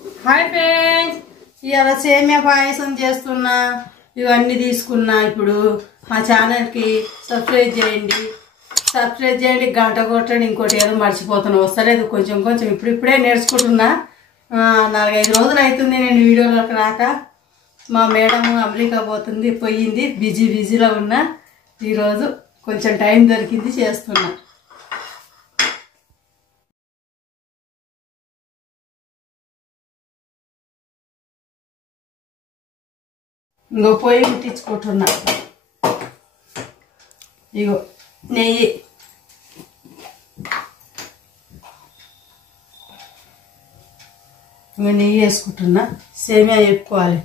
Hi friends, ఇవాళ సేమియా పాయసం చేస్తున్నా. ఇవన్నీ తీసుకున్నా. ఇప్పుడు మా ఛానల్కి సబ్స్క్రైబ్ చేయండి, గంట కొట్టండి. ఇంకోటి ఏదో మర్చిపోతున్నా, వస్తలేదు. కొంచెం ఇప్పుడిప్పుడే నేర్చుకుంటున్నా. 4-5 రోజులు అవుతుంది నేను వీడియోలోకి రాక. మా మేడం అమెరికా పోయింది, బిజీలో ఉన్నా. ఈరోజు కొంచెం టైం దొరికింది, చేస్తున్నా. ఇంకో పొయ్యి ముట్టించుకుంటున్నా. ఇగో నెయ్యి, ఇంకో నెయ్యి వేసుకుంటున్నా. సేమియా వేపుకోవాలి.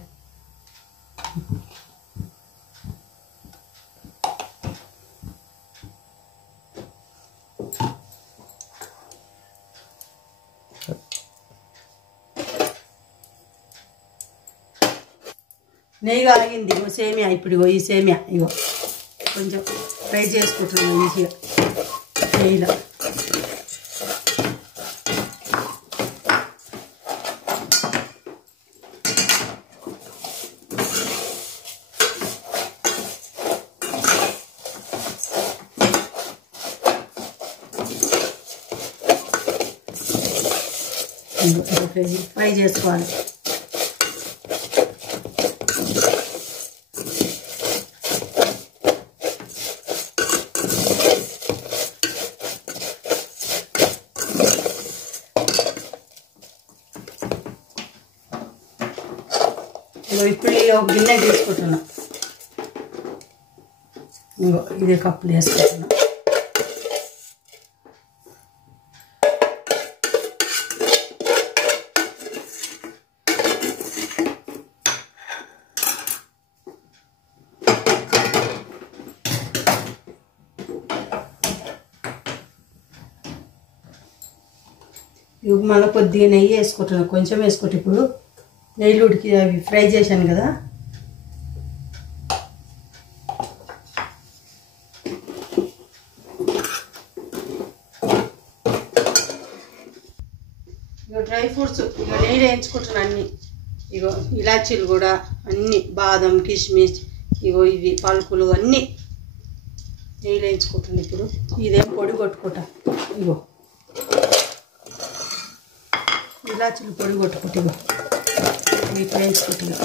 నెయ్యి కాగింది. ఇగో సేమియా, ఇప్పుడు ఈ సేమియా ఇగో కొంచెం ఫ్రై చేసుకుంటున్నాను మంచిగా నెయ్యిలో. ఫ్రై చేసుకోవాలి. ఇప్పుడు ఒక గిన్నె తీసుకుంటున్నా. ఇంకో ఇదే కప్పులు వేసుకుంటున్నా. ఇవి మళ్ళీ కొద్దిగా నెయ్యి వేసుకుంటున్నా. కొంచెం వేసుకుంటే ఇప్పుడు నెయ్యి ఉడికి అవి ఫ్రై చేశాను కదా. ఇగో డ్రై ఫ్రూట్స్ ఇగో నెయ్యి వేయించుకుంటున్నా అన్నీ. ఇగో ఇలాచీలు కూడా అన్నీ, బాదం, కిస్మిస్, ఇగో ఇవి పలుకులు అన్నీ నెయ్యి వేయించుకుంటున్నా. ఇప్పుడు ఇదేం పొడి కొట్టుకుంటా. ఇగో ఇలాచీలు పొడి కొట్టుకుంటా. ఇగో ఇట్లా వేసుకుంటున్నా.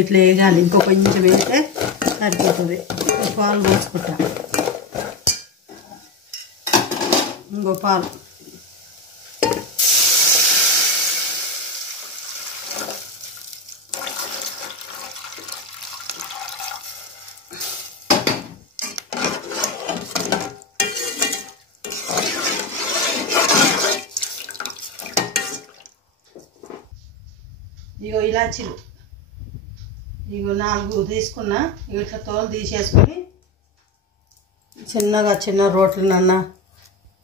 ఇట్లా వేయాలి. ఇంకో కొంచెం వేస్తే సరిపోతుంది. పాలు పోసుకుంటా. ఇంకో పాలు ఇగో ఇలాచీలు ఇగో 4 తీసుకున్నా. ఇట్లా తోలు తీసేసుకొని చిన్న రోట్లనన్నా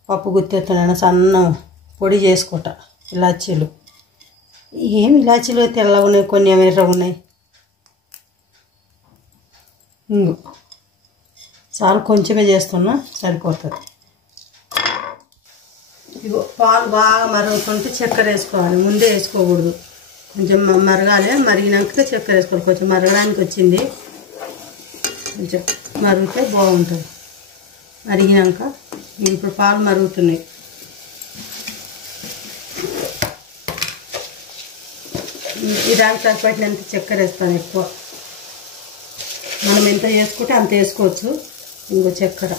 పప్పు గుత్తెత్తనన్నా సన్నం పొడి చేసుకుంటా. ఇలాచీలు ఏం ఇలాచీలు తెల్లగా ఉన్నాయి, కొన్ని ఎర్రగా ఉన్నాయి. ఇంకో చాలా కొంచెమే చేస్తున్నా, సరిపోతుంది. ఇగో పాలు బాగా మరుగుతుంటే చక్కెర వేసుకోవాలి. ముందే వేసుకోకూడదు, కొంచెం మరగాలి. మరిగినాక చక్కెర వేసుకోవాలి. కొంచెం మరగడానికి వచ్చింది, కొంచెం మరిగితే బాగుంటుంది. మరిగినాక ఇప్పుడు పాలు మరుగుతున్నాయి. ఈ దానికి సరిపడినంత చక్కెర వేస్తాను. ఎక్కువ మనం ఎంత చేసుకుంటే అంత వేసుకోవచ్చు. ఇంకో చక్కెర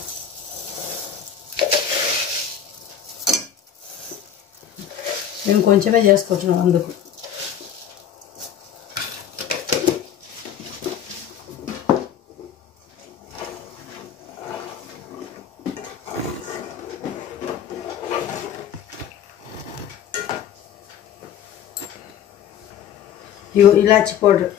నేను కొంచెమే చేసుకుంటున్నాను అందుకు. ఇగో ఇలాచి పౌడర్,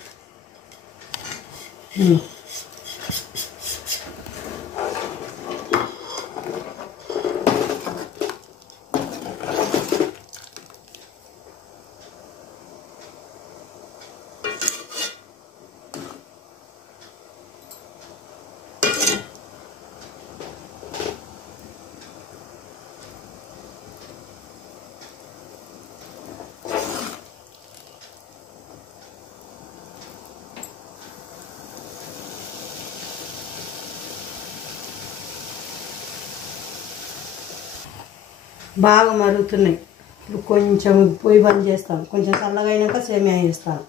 బాగా మరుగుతున్నాయి. ఇప్పుడు కొంచెం పొయ్యి బంద్ చేస్తాను. కొంచెం చల్లగా అయినాక సేమియా వేస్తాను.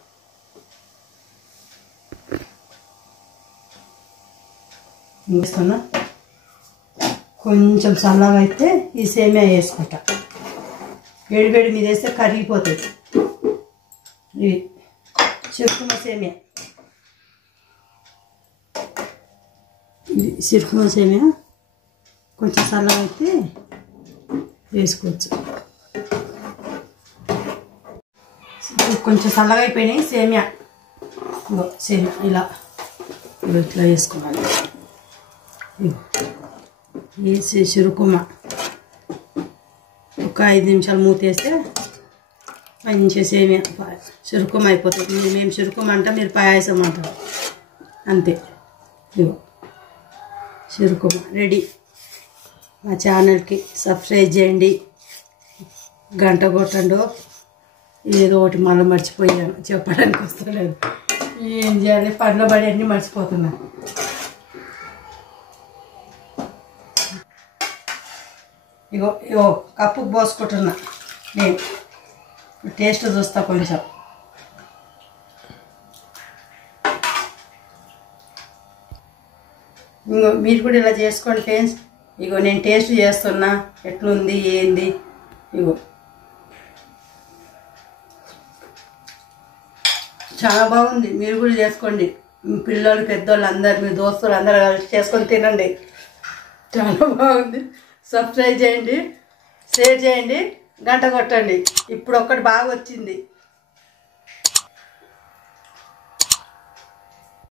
వేస్తున్నా. కొంచెం చల్లగా అయితే ఈ సేమియా వేసుకుంటా. వేడి వేడి మీద వేస్తే కరిగిపోతుంది. ఇది చిరుకుమ సేమియా, ఇది చిరుకుమ సేమియా. కొంచెం చల్లగా అయితే వేసుకోవచ్చు. కొంచెం చల్లగా అయిపోయినాయి సేమియా. సేమియా ఇలా ఇట్లా వేసుకోవాలి. వేసి చిరుకుమ ఒక 5 నిమిషాలు మూతేస్తే మంచిగా సేమియా చిరుకుమ అయిపోతుంది. మేము చిరుకుమ అంటాం, మీరు పాయసం అంటారు, అంతే. ఇగో చిరుకుమ రెడీ. మా ఛానల్కి సబ్స్క్రైబ్ చేయండి, గంట కొట్టండి. ఏదో ఒకటి మళ్ళీ మర్చిపోయాను, చెప్పడానికి వస్తలేదు. ఏం చేయాలి, పనుల పడి అన్నీ మర్చిపోతున్నాను. ఇగో ఇగో కప్పుకు పోసుకుంటున్నా నేను. టేస్ట్ చూస్తా కొంచెం. ఇంకో మీరు కూడా ఇలా చేసుకోండి ఫ్రెండ్స్. ఇగో నేను టేస్ట్ చేస్తున్నా, ఎట్లుంది ఏంది. ఇగో చాలా బాగుంది. మీరు కూడా చేసుకోండి. మీ పిల్లలు పెద్దోళ్ళు అందరు, మీ దోస్తులు అందరూ కలిసి చేసుకొని తినండి. చాలా బాగుంది. సబ్స్క్రైబ్ చేయండి, షేర్ చేయండి, గంట కొట్టండి. ఇప్పుడు ఒక్కటి బాగా వచ్చింది.